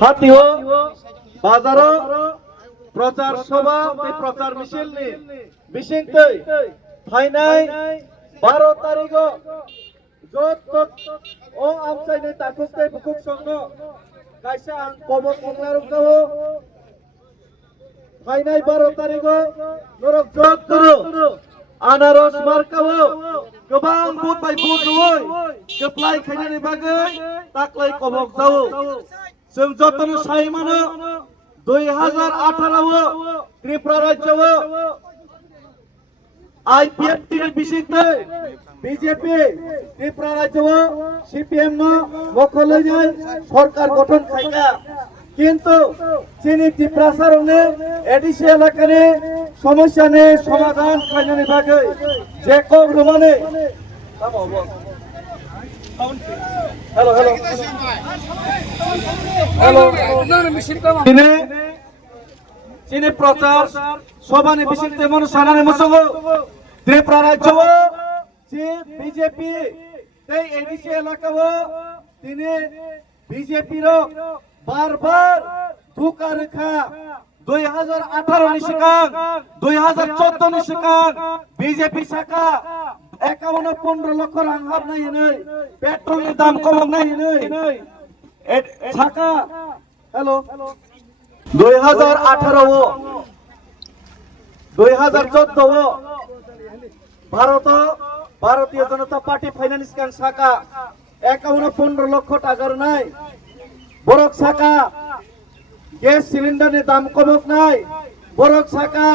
হাতিও বাজারও প্রচার সভা প্রচার মিছিল বিশেষতে ফাইনাই 12 তারিখ যত ও আমসাইনে তাকুতে বুকুক সংগ কাইসা আং কবক মংলারুকাও ফাইনাই 12 তারিখ নরক জগ করো आनारस मार्कावो गोबां बुट बाय बुट नुय गोप्लाय खायनायनि बागै ताक्लाय कबक जावो जों जतन सायमानो 2018 त्रिपुरा राज्यआव आईपीएफ टिनि बिसिंते बीजेपी त्रिपुरा राज्यआव सीपीएम नो मखलैनाय सरकार गठन खायगा কিন্তু চিনি ত্রিপ্রাসারনে এডিসি এলাকানে সমস্যানে সমাধান খাইনানি বাগৈ যে কম রমানে হ্যালো হ্যালো হ্যালো চিনি প্রচার সভানে বিশিষ্ট মানুষ সানানে মসঙ্গ ত্রিপুরা রাজ্য যে বিজেপি এই এডিসি এলাকাও তিনি বিজেপির बार-बार धोखा रेखा 2018 नि सिगां 2014 नि सिगां बीजेपी शाखा 51-15 लाख रां हाबनाय नै पेट्रोल नि दाम खमायनाय नै शाखा hello 2018 2014 Bharatiya Janata party finance कां शाखा 51-15 लाख टाकार নাই বরক শাখা গ্যাস সিলিন্ডারের দাম কমক নাই বরক শাখা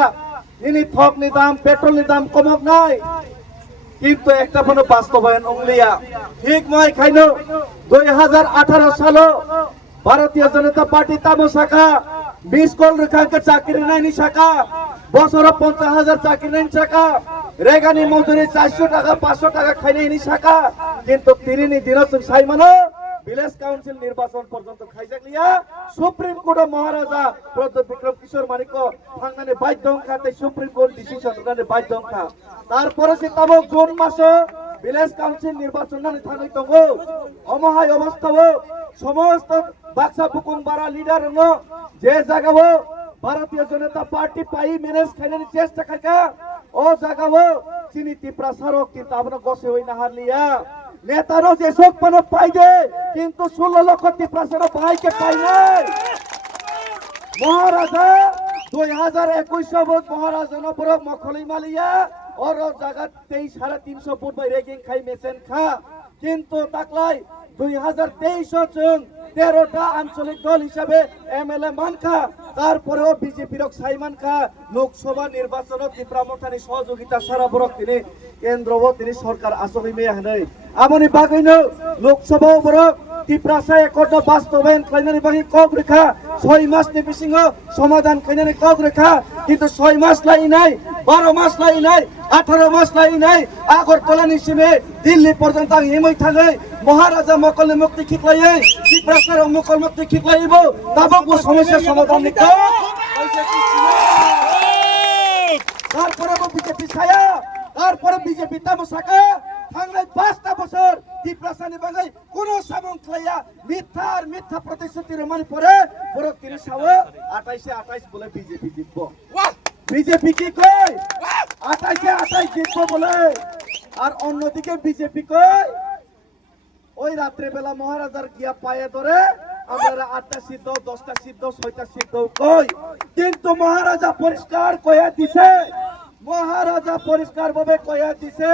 ইনি থকনি দাম পেট্রোলের দাম কমক নাই কিন্তু একটা কোনো বাস্তবায়ন অংলিয়া ঠিক মই খাইনো 2018 সালে ভারতীয় জনতা পার্টি তামো শাখা 20 কোটি রেখাকে চাকরি নাইনি শাখা বছরে 50,000 চাকরি নাইনি শাখা রেগানি মজুরি 400 টাকা 500 টাকা খাইনাইনি শাখা কিন্তু তিরিনি দিনসুম সাইমানো ভিলেজ কাউন্সিল নির্বাচন পর্যন্ত খাইজাকলিয়া সুপ্রিম কোর্ট মহারাজা প্রদ্যোৎ বিক্রম কিশোর মানিক ভাঙনানে বাধ্যংখাতে সুপ্রিম কোর্ট ডিসিশন ওখানে বাধ্যংখা তারপরে সে তাবক জুন মাসে ভিলেজ কাউন্সিল নির্বাচন নানে থানাই দङ অমহায় অবস্থাও সমস্ত বাক্সা বুকুং বারা লিডার যে জায়গাও ভারতীয় জনতা পার্টি পাই ম্যানেজ খাইনানি চেষ্টা খাইকা ও জায়গাও চিনি ত্রিপুরা সারক কিন্তু আমরা গসে হই না হারলিয়া নেতারও যে শোক পানো পাই দে কিন্তু 16 লক্ষ ত্রিপুরা সারক ভাইকে পাই নাই মহারাজা 2021 ভোট মহারাজা নবরক মখলি মালিয়া ওর জায়গা 23.5 ফুট বাই রেগিং খাই মেসেন খা কিন্তু তাকলাই 2023 জন 13টা আঞ্চলিক দল হিসাবে এমএলএ মানখা তারপরেও বিজেপির সাইমান খা লোকসভা নির্বাচন ত্রিপুরা মথানি সহযোগিতা সারা বরক তিনি কেন্দ্র তিনি সরকার আসলে মেয়ে হানে আমনি বাগৈন লোকসভা বরক ত্রিপুরা সায় একট বাস্তবায়ন খাইনানি বাকি কক রেখা 6 মাস নিবিসিংহ সমাধান খাইনানি কক রেখা কিন্তু 6 মাস লাই নাই 12 মাস লাই নাই 18 মাস লাই নাই আগরতলা নিসিমে দিল্লি পর্যন্ত হিমই থাকে মহারাজা মকলে মুক্তি খিকলাই ত্রিপুরা সার মকল মুক্তি খিকলাইব তাবক সমস্যার সমাধান নিকা তারপরে বিজেপি ছায়া তারপরে বিজেপি তামসাকা থাংলাই 5টা বছর ত্রিপুরা সানি বাঙাই কোন সামং খাইয়া মিথ্যা প্রতিশ্রুতি রমানি পরে বড় 30 সাও 28 বলে বিজেপি জিতব বিজেপি কি কয় 28 জিতব বলে আর অন্যদিকে বিজেপি কয় ওই রাত্রে বেলা মহারাজার গিয়া পায়ে ধরে আমরা 8টা সিদ্ধ 10টা সিদ্ধ 6টা সিদ্ধ কই কিন্তু মহারাজা পরিষ্কার কইয়া দিছে মহারাজা পরিষ্কার ভাবে কইয়া দিছে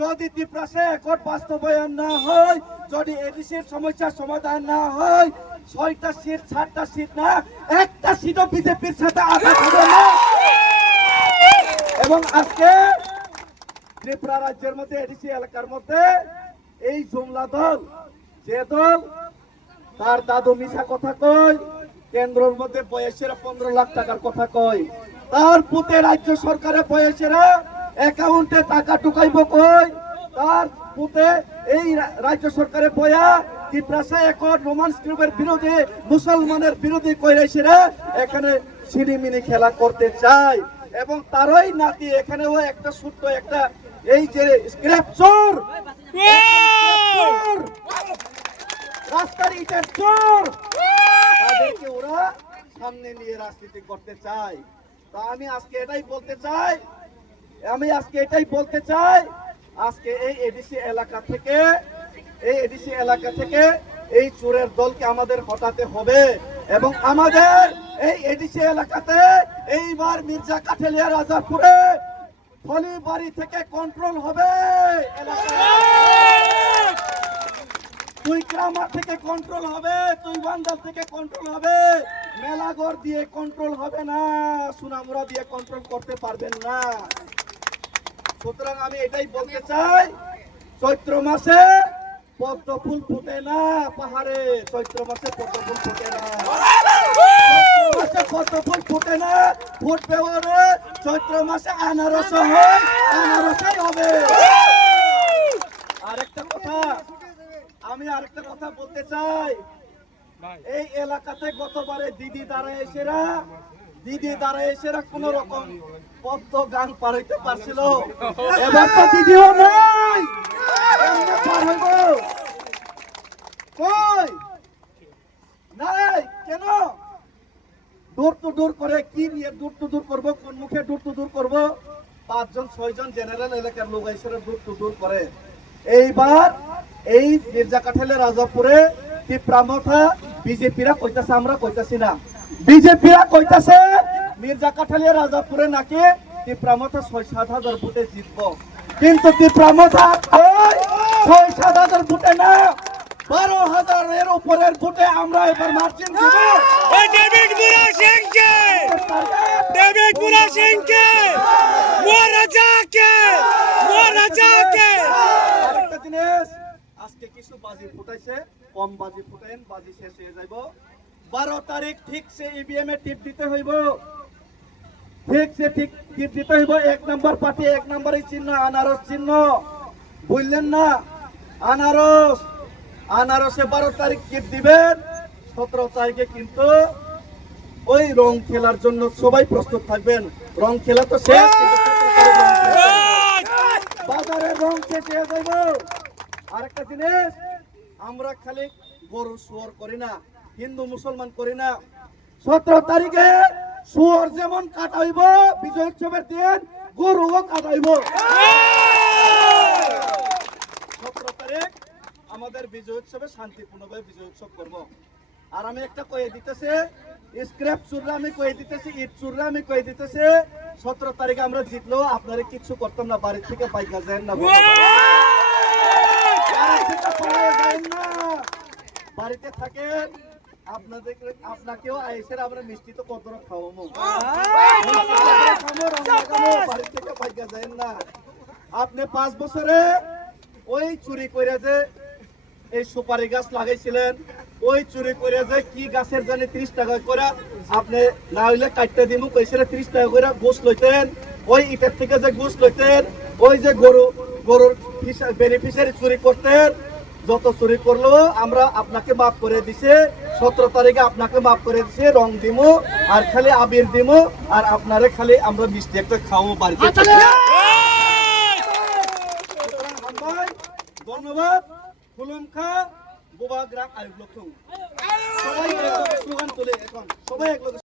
যদি ত্রিপুরাতে একট বাস্তবায়ন না হয় যদি এডিসির সমস্যার সমাধান না হয় 6টা সিট 7টা সিট না একটা সিটও বিজেপির সাথে আঘাত হবে না এবং আজকে ত্রিপুরা রাজ্যের মধ্যে এডিসি এলাকার মধ্যে এই জুমলা দল যে দল তার দাদু মিশা কথা কয় কেন্দ্রের মধ্যে বয়সেরা 15 লাখ টাকার কথা কয় তার পুতে রাজ্য সরকারের বয়সেরা অ্যাকাউন্টে টাকা ঢুকাইব কই তার পুতে এই রাজ্য সরকারের বয়া ত্রিপুরা একট রোমান্স গ্রুপের বিরোধী মুসলমানের বিরোধী কইরাইছেরা এখানে সিনেমিনি খেলা করতে চায় এবং তারই নাতি এখানেও একটা ছোট্ট একটা এই যে স্ক্র্যাপ চোর রাস্তার ইটের চোর তাদেরকে ওরা সামনে নিয়ে রাজনীতি করতে চায় তা আমি আজকে এটাই বলতে চাই আজকে এই এডিসি এলাকা থেকে এই চোরের দলকে আমাদের হটাতে হবে এবং আমাদের এই এডিসি এলাকাতে এইবার মির্জা কাঠেলিয়া রাজাপুরে ফলিবাড়ি থেকে কন্ট্রোল হবে তুই গ্রামার থেকে কন্ট্রোল হবে তুই বান্দাল থেকে কন্ট্রোল হবে মেলাগড় দিয়ে কন্ট্রোল হবে না সুনামুরা দিয়ে কন্ট্রোল করতে পারবেন না সুতরাং আমি এটাই বলতে চাই চৈত্র মাসে পদ্ম ফুল ফুটে না পাহাড়ে চৈত্র মাসে পদ্ম ফুল ফুটে না ফুটবে বলে চৈত্র মাসে আনারস হয় আনারসই হবে আমি আরেকটা কথা বলতে চাই এই এলাকাতে গতবারে দিদি দ্বারা এসেরা কোন রকম পদ্ম গান পারাইতে পারছিল এবার তো দিদিও নাই কেন দূর টু দূর করে কি নিয়ে দূর টু দূর করবো কোন মুখে দূর টু দূর করবো 5 জন 6 জন জেনারেল এলাকার লোক এসে দূর টু দূর করে এইবার এই মির্জা কাঠেলের রাজাপুরে ত্রিপুরা মথা বিজেপিরা কইতাছে আমরা কইতাছি না বিজেপিরা কইতাছে মির্জা কাঠেলিয়া রাজাপুরে নাকি ত্রিপুরা মথা 6-7 হাজার ভোটে জিতবো কিন্তু ত্রিপুরা মথা 6-7 হাজার ভোটে না 12,000 এর উপরের ভোটে আমরা এবার মার্জিন দিব দেবিকুরা সিংকে আরেকটা জিনিস আজকে কিছু বাজি ফুটাইছে কম বাজি ফুটাইন বাজি শেষ হয়ে যাইব 12 তারিখ ঠিক সে ইভিএম এ টিপ দিতে হইব ঠিক টিপ দিতে হইব 1 নম্বর পার্টি 1 নম্বরের চিহ্ন আনারস চিহ্ন বুঝলেন না আনারসে 12 তারিখ টিপ দিবেন 17 তারিখে কিন্তু ওই রং খেলার জন্য সবাই প্রস্তুত থাকবেন রং খেলা তো শেষ বাজারে রং শেষ হয়ে যাইব আরেকটা জিনিস আমরা খালি গরু শুয়োর করি না, হিন্দু মুসলমান করি না। 17 তারিখে শুয়োর যেমন কাটাইব বিজয় উৎসবের দিন গরুও কাটাইব। 17 তারিখ আমাদের বিজয় উৎসবে শান্তিপূর্ণভাবে বিজয় উৎসব করব। আর আমি একটা কয়ে দিতেছে, স্ক্র্যাপ চুররা আমি কয়ে দিতেছি, ইট চুররা আমি কয়ে দিতেছে, 17 তারিখে আমরা জিতলেও আপনারা কিচ্ছু করতাম না, বাড়ির থেকে বাইকা যায় না, বাড়িতে থাকেন। আপনাদের আপনাকেও আইসের আমরা মিষ্টি তো কত খাওয়াবো, বাড়ি থেকে বাইকা যায় না। আপনি 5 বছরে ওই চুরি করে যে এই সুপারি গাছ লাগাইছিলেন, ওই চুরি করে যে কি গাছের জানি 30 টাকা করে আপনি না হইলে কাটতে দিব কইছিল, 30 টাকা করে ঘুষ লইতেন, ওই ইটের থেকে যে ঘুষ লইতেন, ওই যে গরুর বেনিফিশিয়ারি চুরি করতেন, যত চুরি করলো আমরা আপনাকে মাফ করে দিছে। 17 তারিখে আপনাকে মাফ করে দিছে, রং দিমু আর খালি আবির দিমু আর আপনারে খালি আমরা মিষ্টি একটা খাওয়াবো বাড়িতে। ধন্যবাদ। খুলুম খা বোবা গ্রাম আয়ুব লক্ষণ সবাই স্লোগান তোলে, এখন সবাই এক